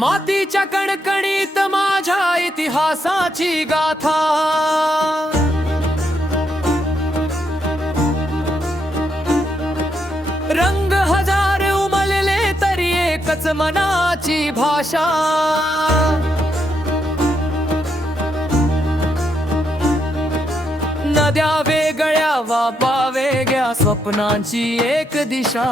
मातीच्या कणकणीत माझ्या इतिहासाची गाथा, रंग हजार उमलले तरी एकच मनाची भाषा। नद्या वेगळ्या वापा वेगळ्या स्वप्नांची एक दिशा,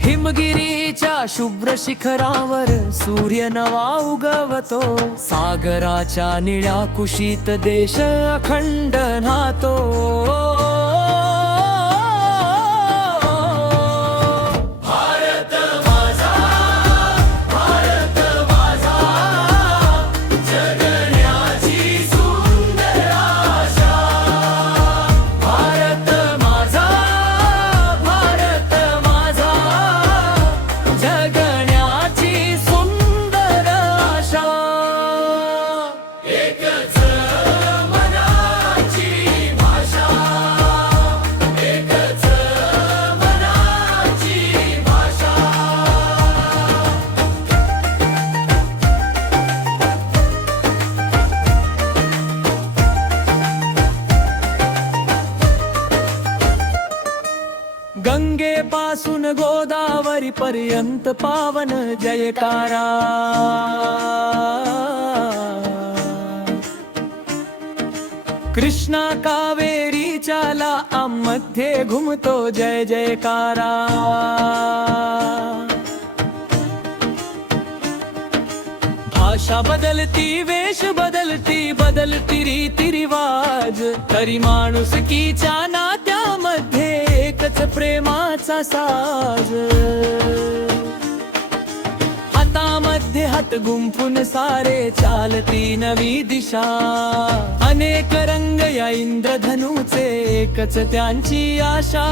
हिमगिरीच्या शुभ्र शिखरावर सूर्य नवा उगवतो, सागराच्या निळ्या कुशीत देश अखंड नातो। गंगे पासून गोदावरी पर्यंत पावन जयकारा, कृष्णा कावेरीच्या लांमध्ये घुमतो जय जयकारा। भाषा बदलती वेश बदलती बदलती रीती रिवाज, तरी माणुसकीच्या नात्यामध्ये एकच प्रेमाचा साज। हातामध्ये हात गुंफून सारे चालती नवी दिशा, अनेक रंग या इंद्रधनुचे एकच त्यांची आशा।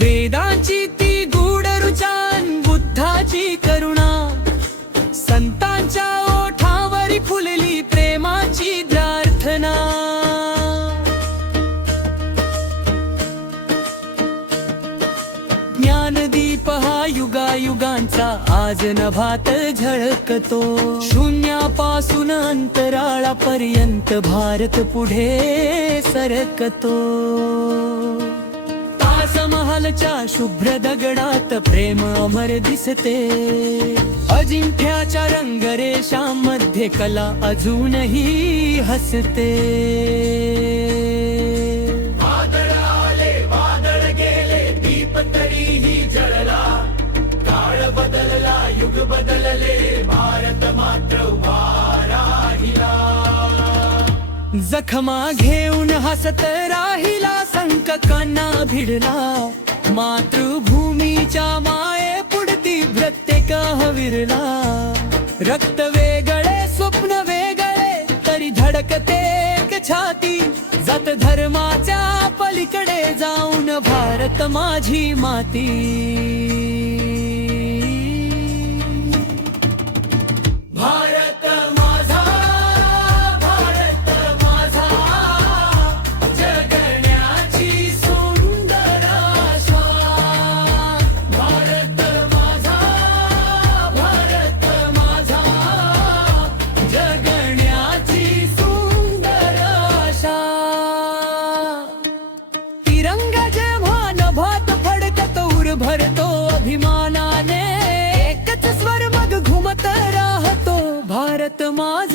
वेदांची ती गूढ रुचान बुद्धाची करुणा, संतांच्या ओठावरी फुलली प्रेमाची प्रार्थना। ज्ञानदीप हा युगायुगांचा आज नभात झळकतो, शून्यापासून अंतराळापर्यंत भारत पुढे सरकतो। ताजमहालच्या शुभ्र दगडात प्रेम अमर दिसते, अजिंठ्याच्या रंगरेषांमध्ये कला अजूनही हसते। वादळ आले वादळ गेले दीप तरीही जळला, काळ बदलला युग बदलले भारत मात्र उभा राहिला। जखमा घेऊन हसत राहिला संकटांना भिडला, मातृभूमीच्या माये पुढती प्रत्येक विरला। रक्त वेगळे स्वप्न वेगळे तरी धडकते एक छाती, जात धर्माच्या पलीकडे जाऊन भारत माझी माती। भारत माझा भारत माझा, जगण्याची सुंदर आशा। भारत माझा भारत माझा, जगण्याची सुंदर आशा। तिरंगा जेव्हा नभात फडकतो उर भरतो अभिमानाने, एकच स्वर मग घुमत राहतो भारत माझा।